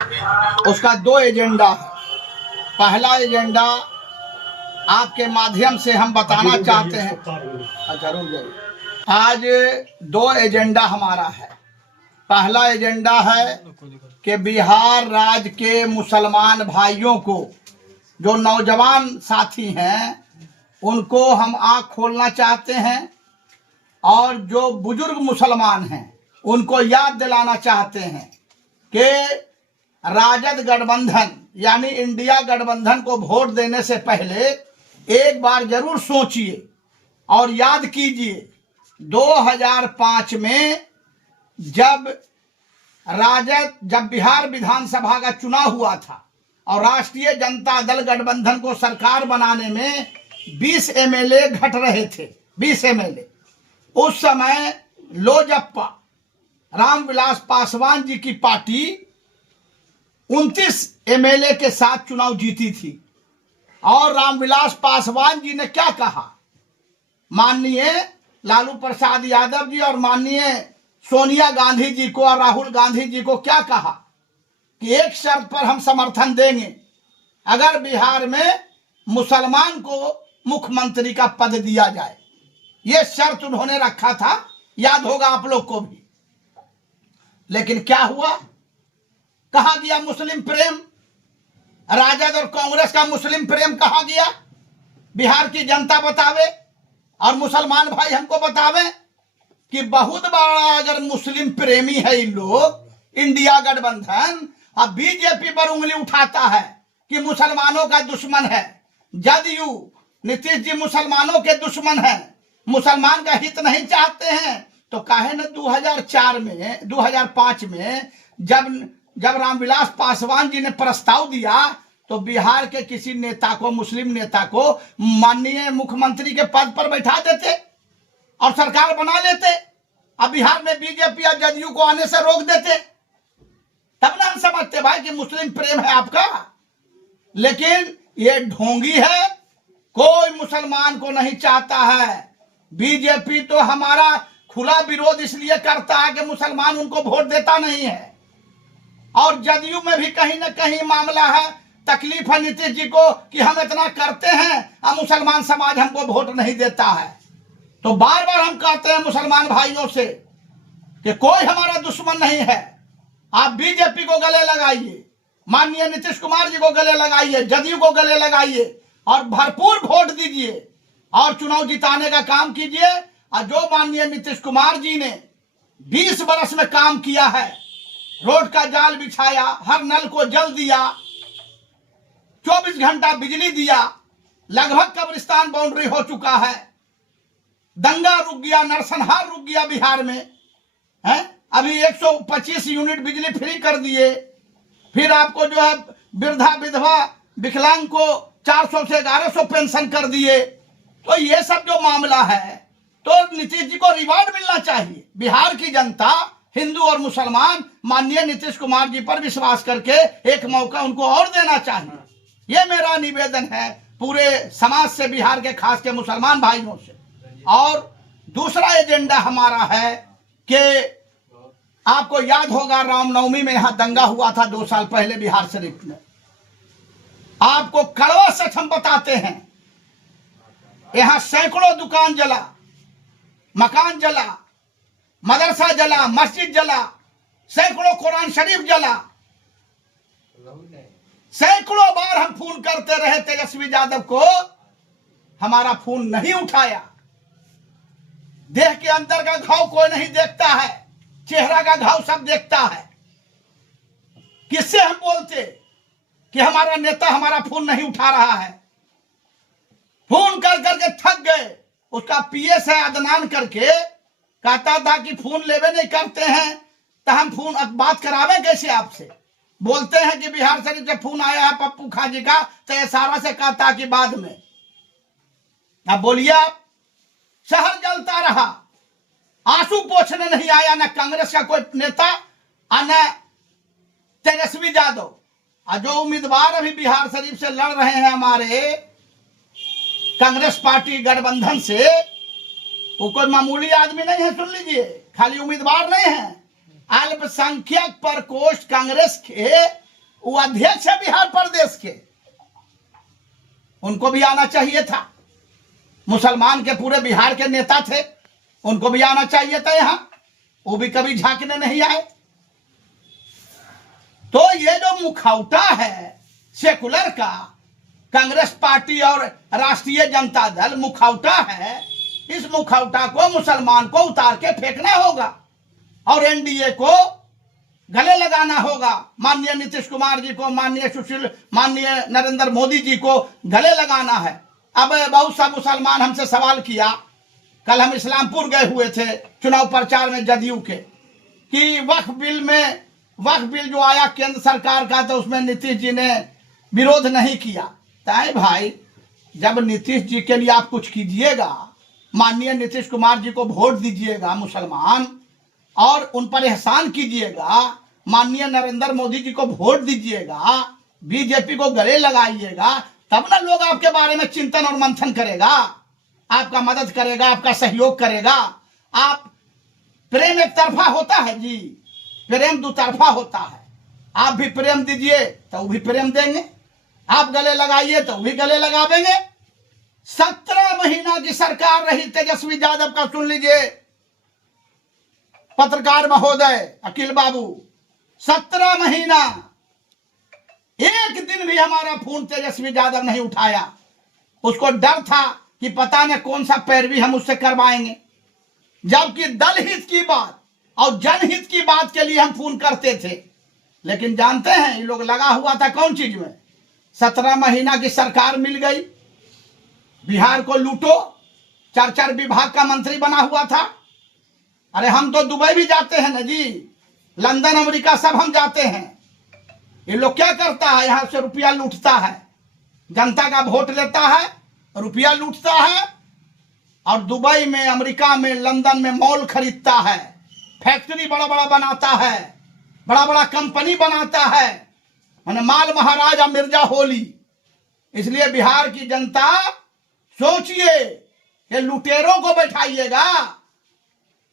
उसका दो एजेंडा है। पहला एजेंडा आपके माध्यम से हम बताना चाहते हैं। जरूर आज दो एजेंडा हमारा है। पहला एजेंडा है कि बिहार राज्य के मुसलमान भाइयों को, जो नौजवान साथी हैं, उनको हम आँख खोलना चाहते हैं और जो बुजुर्ग मुसलमान हैं उनको याद दिलाना चाहते हैं कि राजद गठबंधन यानी इंडिया गठबंधन को वोट देने से पहले एक बार जरूर सोचिए और याद कीजिए 2005 में जब बिहार विधानसभा का चुनाव हुआ था और राष्ट्रीय जनता दल गठबंधन को सरकार बनाने में 20 एमएलए घट रहे थे, 20 एमएलए। उस समय लोजप्पा रामविलास पासवान जी की पार्टी 29 एमएलए के साथ चुनाव जीती थी और रामविलास पासवान जी ने क्या कहा, माननीय लालू प्रसाद यादव जी और माननीय सोनिया गांधी जी को और राहुल गांधी जी को क्या कहा कि एक शर्त पर हम समर्थन देंगे, अगर बिहार में मुसलमान को मुख्यमंत्री का पद दिया जाए। यह शर्त उन्होंने रखा था, याद होगा आप लोग को भी। लेकिन क्या हुआ, कहां गया मुस्लिम प्रेम? राजद और कांग्रेस का मुस्लिम प्रेम कहां गया? बिहार की जनता बतावे और मुसलमान भाई हमको बतावे कि बहुत बड़ा अगर मुस्लिम प्रेमी है इन लोग, इंडिया गठबंधन अब बीजेपी पर उंगली उठाता है कि मुसलमानों का दुश्मन है। जदयू नीतीश जी मुसलमानों के दुश्मन है, मुसलमान का हित नहीं चाहते हैं, तो काहे न 2005 में जब रामविलास पासवान जी ने प्रस्ताव दिया तो बिहार के किसी नेता को, मुस्लिम नेता को माननीय मुख्यमंत्री के पद पर बैठा देते और सरकार बना लेते। अब बिहार में बीजेपी या जदयू को आने से रोक देते, तब ना हम समझते भाई कि मुस्लिम प्रेम है आपका। लेकिन ये ढोंगी है, कोई मुसलमान को नहीं चाहता है। बीजेपी तो हमारा खुला विरोध इसलिए करता है कि मुसलमान उनको वोट देता नहीं है, और जदयू में भी कहीं ना कहीं मामला है, तकलीफ है नीतीश जी को कि हम इतना करते हैं और मुसलमान समाज हमको वोट नहीं देता है। तो बार बार हम कहते हैं मुसलमान भाइयों से कि कोई हमारा दुश्मन नहीं है। आप बीजेपी को गले लगाइए, माननीय नीतीश कुमार जी को गले लगाइए, जदयू को गले लगाइए और भरपूर वोट दीजिए और चुनाव जिताने का काम कीजिए। और जो माननीय नीतीश कुमार जी ने 20 बरस में काम किया है, रोड का जाल बिछाया, हर नल को जल दिया, 24 घंटा बिजली दिया, लगभग कब्रिस्तान बाउंड्री हो चुका है, दंगा रुक गया, नरसंहार रुक गया बिहार में है। अभी 125 यूनिट बिजली फ्री कर दिए, फिर आपको जो है वृद्धा विधवा विकलांग को 400 से 1100 पेंशन कर दिए। तो ये सब जो मामला है, तो नीतीश जी को रिवार्ड मिलना चाहिए। बिहार की जनता, हिंदू और मुसलमान माननीय नीतीश कुमार जी पर विश्वास करके एक मौका उनको और देना चाहिए। ये मेरा निवेदन है पूरे समाज से, बिहार के खास के मुसलमान भाइयों से। और दूसरा एजेंडा हमारा है कि आपको याद होगा रामनवमी में यहां दंगा हुआ था 2 साल पहले बिहार शरीफ में। आपको कड़वा सच हम बताते हैं, यहां सैकड़ों दुकान जला, मकान जला, मदरसा जला, मस्जिद जला, सैकड़ों कुरान शरीफ जला। सैकड़ों बार हम फोन करते रहे तेजस्वी यादव को, हमारा फोन नहीं उठाया। देह के अंदर का घाव कोई नहीं देखता है, चेहरा का घाव सब देखता है। किससे हम बोलते कि हमारा नेता हमारा फोन नहीं उठा रहा है? फोन कर करके थक गए। उसका पीएस है अदनान करके कहता था कि फोन लेवे नहीं करते हैं तो हम फोन बात करावे कैसे आपसे? बोलते हैं कि बिहार से जब फोन आया है पप्पू खाजी का तो ये सारा से कहता कि बाद में। अब बोलिए आप, शहर जलता रहा, आंसू पोंछने नहीं आया ना कांग्रेस का कोई नेता और न तेजस्वी यादव। और जो उम्मीदवार अभी बिहार शरीफ से लड़ रहे हैं हमारे कांग्रेस पार्टी गठबंधन से, वो कोई मामूली आदमी नहीं है, सुन लीजिए, खाली उम्मीदवार नहीं है। अल्पसंख्यक प्रकोष्ठ कांग्रेस के वो अध्यक्ष है बिहार प्रदेश के, उनको भी आना चाहिए था। मुसलमान के पूरे बिहार के नेता थे, उनको भी आना चाहिए था यहां, वो भी कभी झांकने नहीं आए। तो ये जो मुखौटा है सेकुलर का, कांग्रेस पार्टी और राष्ट्रीय जनता दल मुखौटा है, इस मुखौटा को मुसलमान को उतार के फेंकना होगा और एनडीए को गले लगाना होगा। माननीय नीतीश कुमार जी को, माननीय नरेंद्र मोदी जी को गले लगाना है। अब बहुत सा मुसलमान हमसे सवाल किया, कल हम इस्लामपुर गए हुए थे चुनाव प्रचार में जदयू के, कि वक्फ बिल जो आया केंद्र सरकार का, तो उसमें नीतीश जी ने विरोध नहीं किया। ताए भाई, जब नीतीश जी के लिए आप कुछ कीजिएगा, माननीय नीतीश कुमार जी को वोट दीजिएगा मुसलमान, और उन पर एहसान कीजिएगा, माननीय नरेंद्र मोदी जी को वोट दीजिएगा, बीजेपी को गले लगाइएगा, तब ना लोग आपके बारे में चिंतन और मंथन करेगा, आपका मदद करेगा, आपका सहयोग करेगा। आप प्रेम एक तरफा होता है जी, प्रेम दो तरफा होता है। आप भी प्रेम दीजिए तो वो भी प्रेम देंगे, आप गले लगाइए तो वो भी गले लगा देंगे। 17 महीना की सरकार रही तेजस्वी यादव का, सुन लीजिए पत्रकार महोदय अखिल बाबू, 17 महीना एक दिन भी हमारा फोन तेजस्वी यादव नहीं उठाया। उसको डर था कि पता न कौन सा पैरवी हम उससे करवाएंगे, जबकि दल हित की बात और जनहित की बात के लिए हम फोन करते थे। लेकिन जानते हैं ये लोग लगा हुआ था कौन चीज में? 17 महीना की सरकार मिल गई, बिहार को लूटो, 4 विभाग का मंत्री बना हुआ था। अरे हम तो दुबई भी जाते हैं ना जी, लंदन अमेरिका सब हम जाते हैं। ये लोग क्या करता है, यहां से रुपया लूटता है, जनता का वोट लेता है, रुपया लूटता है, और दुबई में, अमेरिका में, लंदन में मॉल खरीदता है, फैक्ट्री बड़ा बड़ा बनाता है, बड़ा बड़ा कंपनी बनाता है, माने माल महाराजा मिर्जा होली। इसलिए बिहार की जनता सोचिए कि लुटेरों को बैठाइएगा,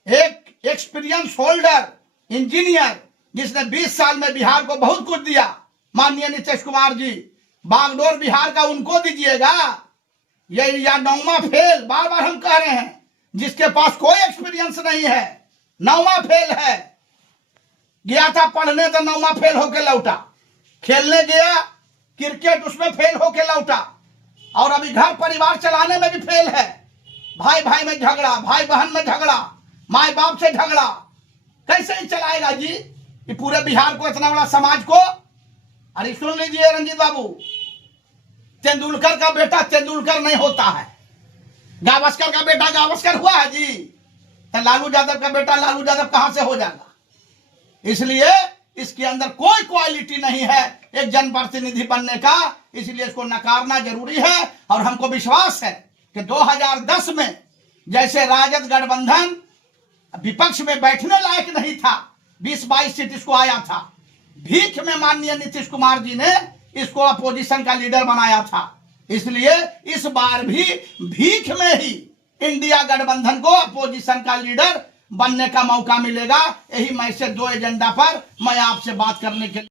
एक एक्सपीरियंस होल्डर इंजीनियर जिसने 20 साल में बिहार को बहुत कुछ दिया, माननीय नीतीश कुमार जी, बागडोर बिहार का उनको दीजिएगा। ये या 9वां फेल, बार बार हम कह रहे हैं, जिसके पास कोई एक्सपीरियंस नहीं है, 9वां फेल है। गया था पढ़ने तो 9वां फेल होके लौटा, खेलने गया क्रिकेट उसमें फेल होके लौटा, और अभी घर परिवार चलाने में भी फेल है। भाई भाई में झगड़ा, भाई बहन में झगड़ा, माए बाप से झगड़ा, कैसे ही चलाएगा जी ये पूरे बिहार को, इतना बड़ा समाज को? अरे सुन लीजिए रंजीत बाबू, तेंदुलकर का बेटा तेंदुलकर नहीं होता है, गावस्कर का बेटा गावस्कर हुआ है जी, तो लालू यादव का बेटा लालू यादव कहां से हो जाएगा? इसलिए इसके अंदर कोई क्वालिटी नहीं है एक जनप्रतिनिधि बनने का, इसलिए इसको नकारना जरूरी है। और हमको विश्वास है कि 2010 में जैसे राजद गठबंधन विपक्ष में बैठने लायक नहीं था, 20-22 सीट इसको आया था, भीख में माननीय नीतीश कुमार जी ने इसको अपोजिशन का लीडर बनाया था। इसलिए इस बार भी भीख में ही इंडिया गठबंधन को अपोजिशन का लीडर बनने का मौका मिलेगा। यही मैसेज 2 एजेंडा पर मैं आपसे बात करने के